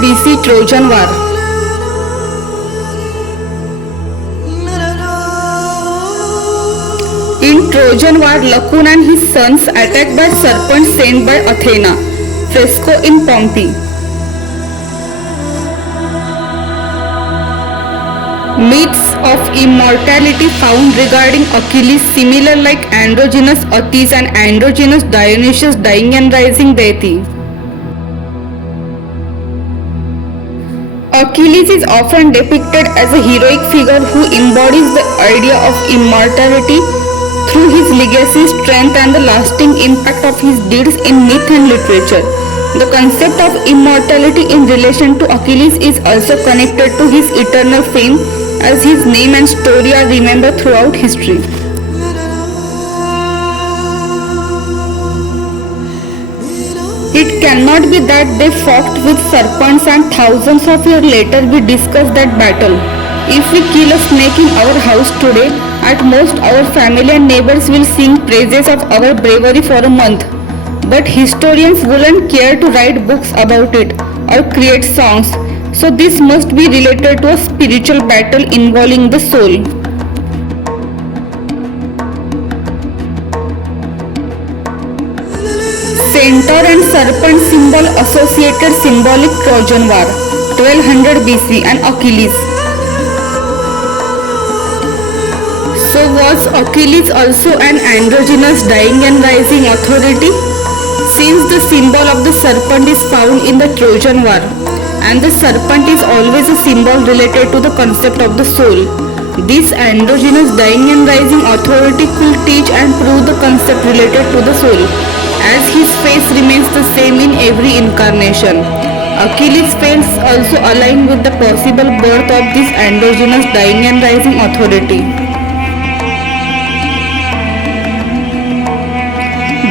BC Trojan War. In Trojan War, Lacun and his sons attacked by serpents sent by Athena. Fresco in Pompeii. Myths of immortality found regarding Achilles, similar like androgynous Attis and androgynous Dionysius, dying and rising deity. Achilles is often depicted as a heroic figure who embodies the idea of immortality through his legacy, strength, and the lasting impact of his deeds in myth and literature. The concept of immortality in relation to Achilles is also connected to his eternal fame, as his name and story are remembered throughout history. It cannot be that they fought with serpents and thousands of years later we discuss that battle. If we kill a snake in our house today, at most our family and neighbors will sing praises of our bravery for a month. But historians wouldn't care to write books about it or create songs. So this must be related to a spiritual battle involving the soul. Centaur and serpent symbol associated symbolic Trojan War, 1200 BC and Achilles. So was Achilles also an androgynous dying and rising authority? Since the symbol of the serpent is found in the Trojan War, and the serpent is always a symbol related to the concept of the soul, this androgynous dying and rising authority could teach and prove the concept related to the soul, as his face remains the same in every incarnation. Achilles' face also align with the possible birth of this androgynous dying and rising authority.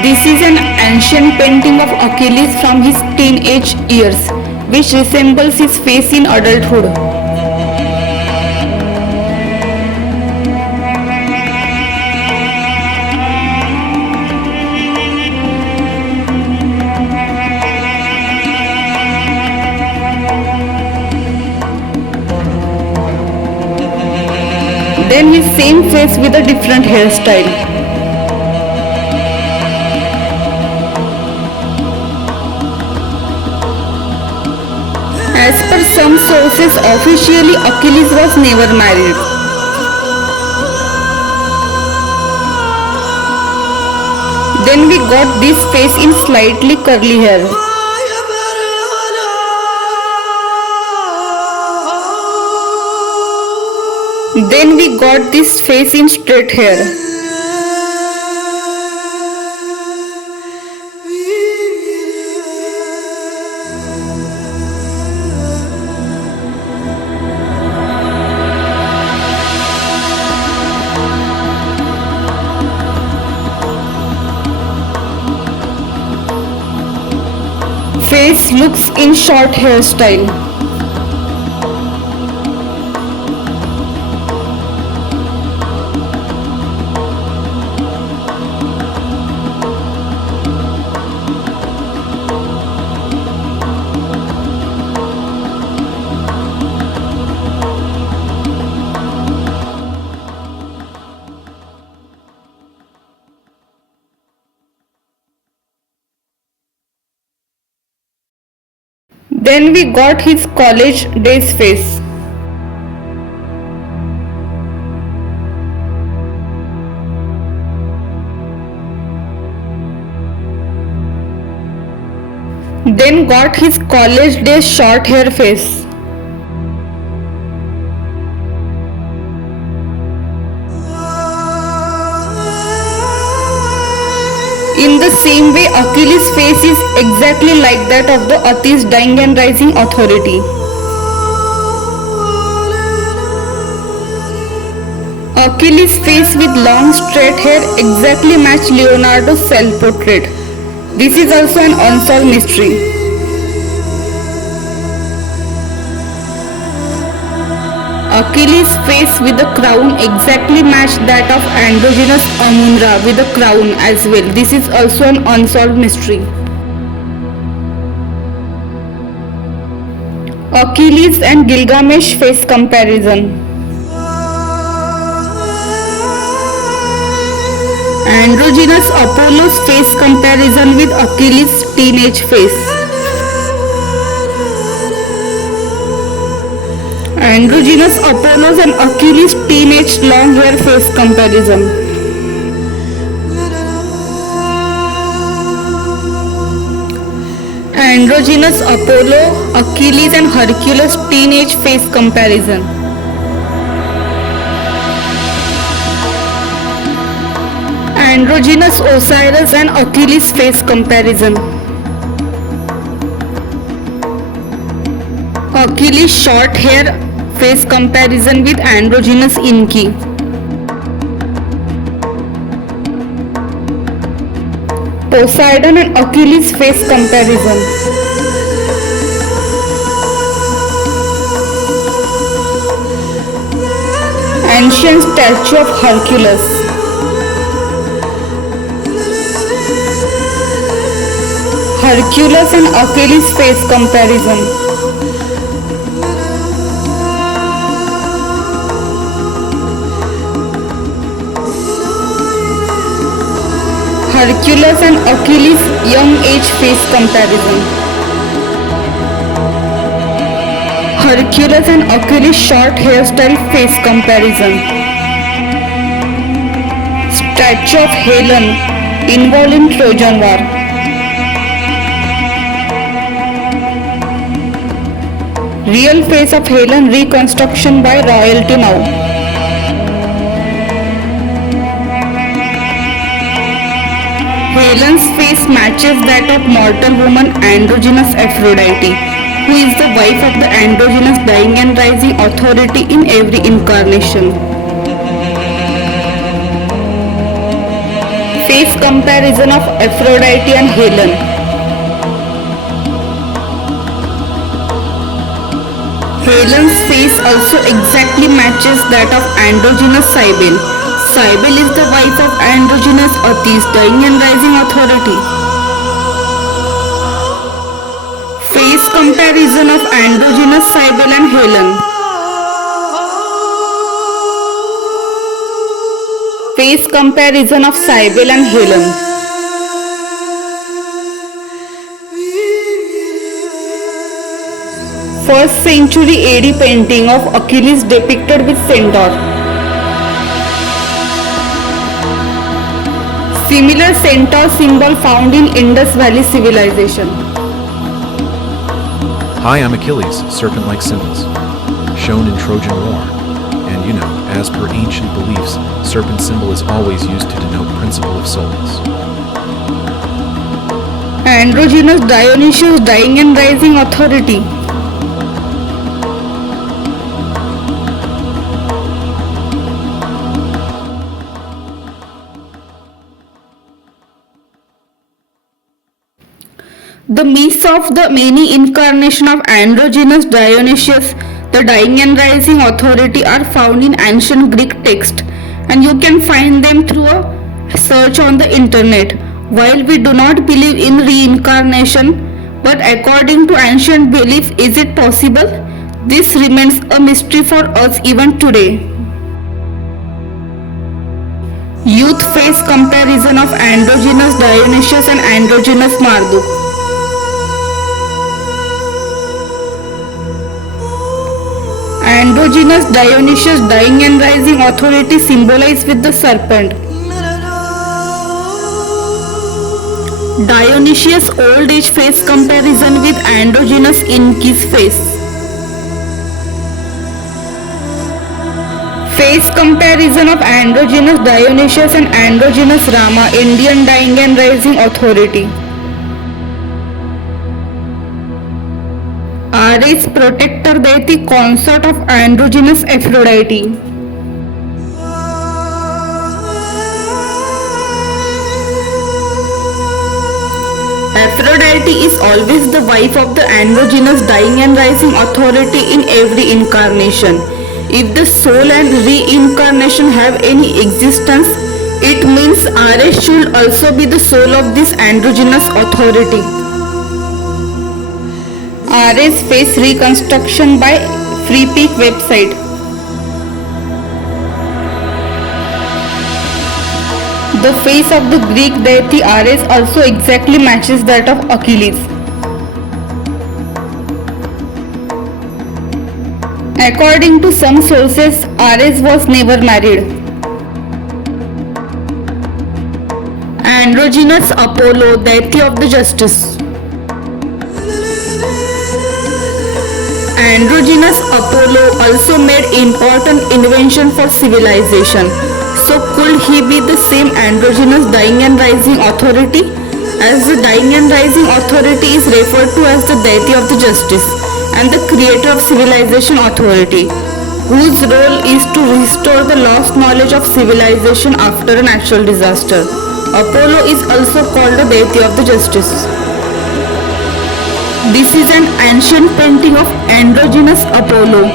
This is an ancient painting of Achilles from his teenage years, which resembles his face in adulthood. Then his same face with a different hairstyle. As per some sources, officially Achilles was never married. Then we got this face in slightly curly hair. Then we got this face in straight hair. Face looks in short hairstyle. Then we got his college days face. Then got his college days short hair face. In the same way, Achilles' face is exactly like that of the Attis dying and rising authority. Achilles' face with long straight hair exactly match Leonardo's self-portrait. This is also an unsolved mystery. Achilles' face with a crown exactly matched that of androgynous Amun-Ra with a crown as well. This is also an unsolved mystery. Achilles and Gilgamesh face comparison. Androgynous Apollo's face comparison with Achilles' teenage face. Androgynous Apollo's and Achilles' teenage long hair face comparison. Androgynous Apollo, Achilles and Hercules' teenage face comparison. Androgynous Osiris and Achilles face comparison. Achilles short hair face comparison with androgynous Inky. Poseidon and Achilles face comparison. Ancient statue of Hercules. Hercules and Achilles face comparison. Hercules and Achilles young age face comparison. Hercules and Achilles short hairstyle face comparison. Statue of Helen involved in Trojan War. Real face of Helen reconstruction by royalty now. Helen's face matches that of mortal woman androgynous Aphrodite, who is the wife of the androgynous dying and rising authority in every incarnation. Face comparison of Aphrodite and Helen. Helen's face also exactly matches that of androgynous Cybele. Cybele is the wife of androgynous Attis, dying and rising authority. Face comparison of androgynous Cybele and Helen. Face comparison of Cybele and Helen. First century AD painting of Achilles depicted with centaur. Similar centaur symbol found in Indus Valley civilization. Hi, I'm Achilles, serpent-like symbols, shown in Trojan War. And as per ancient beliefs, serpent symbol is always used to denote principle of souls. Androgynous Dionysius dying and rising authority. The myths of the many incarnation of androgynous Dionysius, the dying and rising authority, are found in ancient Greek text, and you can find them through a search on the internet. While we do not believe in reincarnation, but according to ancient belief, is it possible? This remains a mystery for us even today. Youth face comparison of androgynous Dionysius and androgynous Marduk. Androgynous Dionysius dying and rising authority symbolized with the serpent. Dionysius old age face comparison with androgynous Inky's face. Face comparison of androgynous Dionysius and androgynous Rama, Indian dying and rising authority. Ares protector deity consort of androgynous Aphrodite. Aphrodite is always the wife of the androgynous dying and rising authority in every incarnation. If the soul and reincarnation have any existence, it means Ares should also be the soul of this androgynous authority. Ares face reconstruction by FreePeak website. The face of the Greek deity Ares also exactly matches that of Achilles. According to some sources, Ares was never married. Androgynous Apollo, deity of the justice. Androgynous Apollo also made important invention for civilization. So could he be the same androgynous dying and rising authority? As the dying and rising authority is referred to as the deity of the justice and the creator of civilization authority, whose role is to restore the lost knowledge of civilization after a natural disaster. Apollo is also called the deity of the justice. This is an ancient painting of androgynous Apollo,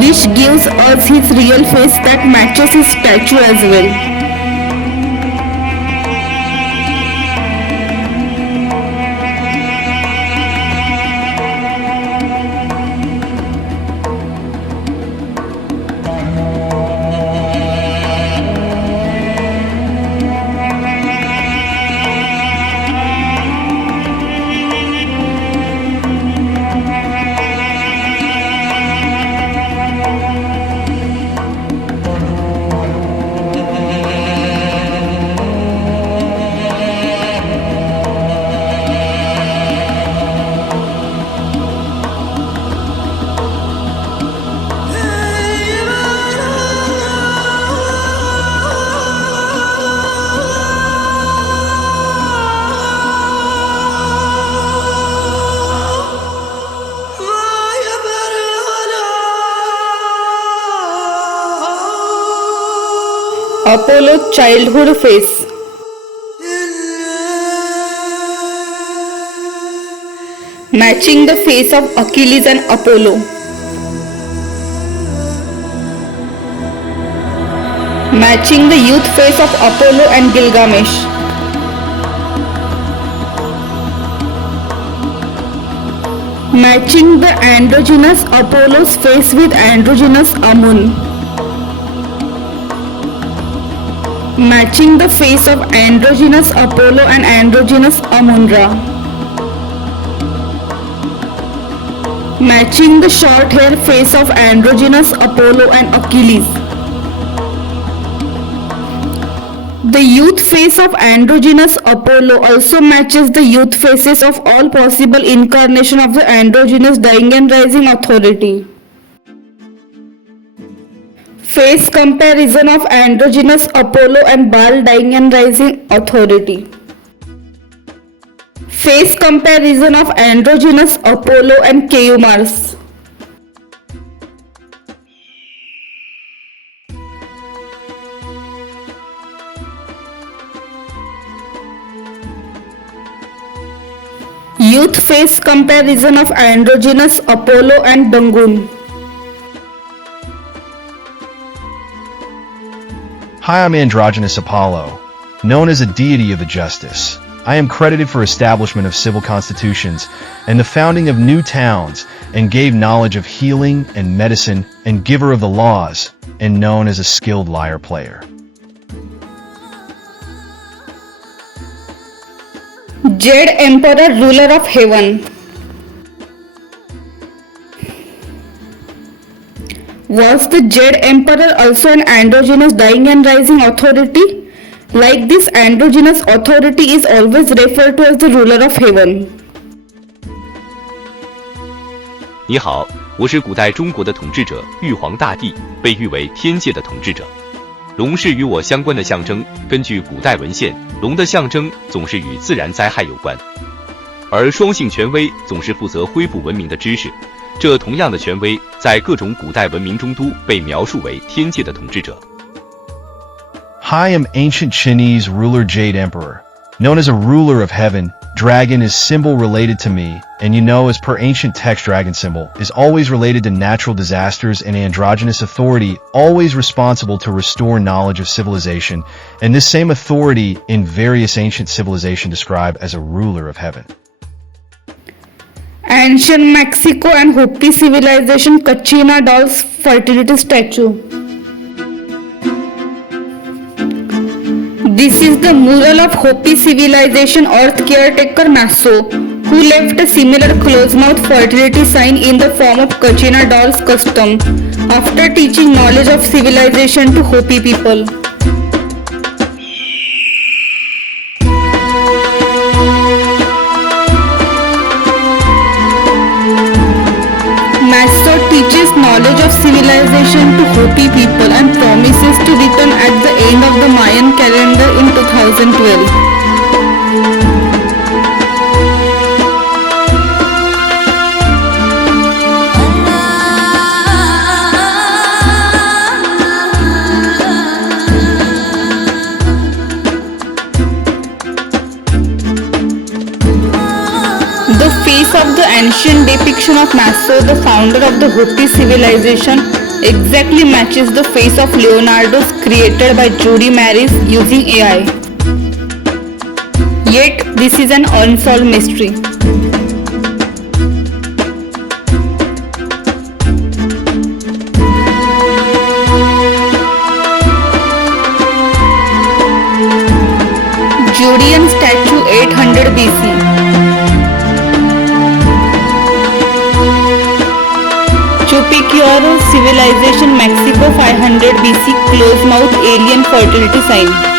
which gives us his real face that matches his statue as well. Apollo childhood face. Matching the face of Achilles and Apollo. Matching the youth face of Apollo and Gilgamesh. Matching the androgynous Apollo's face with androgynous Amun. Matching the face of androgynous Apollo and androgynous Amun-Ra. Matching the short hair face of androgynous Apollo and Achilles. The youth face of androgynous Apollo also matches the youth faces of all possible incarnations of the androgynous dying and rising authority. Face comparison of androgynous Apollo and Baal dying and rising authority. Face comparison of androgynous Apollo and Keumars. Youth face comparison of androgynous Apollo and Dangun. Hi, I'm androgynous Apollo, known as a deity of the justice. I am credited for establishment of civil constitutions and the founding of new towns, and gave knowledge of healing and medicine, and giver of the laws, and known as a skilled lyre player. Jade Emperor, ruler of heaven. Was the Jade Emperor also an androgynous dying and rising authority? Like this, androgynous authority is always referred to as the ruler of heaven. 你好，我是古代中国的统治者玉皇大帝，被誉为天界的统治者。龙是与我相关的象征，根据古代文献，龙的象征总是与自然灾害有关，而双性权威总是负责恢复文明的知识。这同样的权威，在各种古代文明中都被描述为天界的统治者。Hi, I'm ancient Chinese ruler Jade Emperor. Known as a ruler of heaven, dragon is symbol related to me, and you know, as per ancient text, dragon symbol is always related to natural disasters and androgynous authority, always responsible to restore knowledge of civilization, and this same authority in various ancient civilization described as a ruler of heaven. Ancient Mexico and Hopi civilization Kachina dolls fertility statue. This is the mural of Hopi civilization earth caretaker Maso, who left a similar close-mouth fertility sign in the form of Kachina dolls custom after teaching knowledge of civilization to Hopi people. Maso teaches knowledge of civilization to Hopi people and promises to return at the end of the Mayan calendar in 2012. The face of the ancient depiction of Maso, the founder of the Hopi civilization, exactly matches the face of Leonardo's created by Judy Maris using AI. Yet, this is an unsolved mystery. Judean statue 800 BC. Chupiquero civilization Mexico 500 BC close mouth alien fertility sign.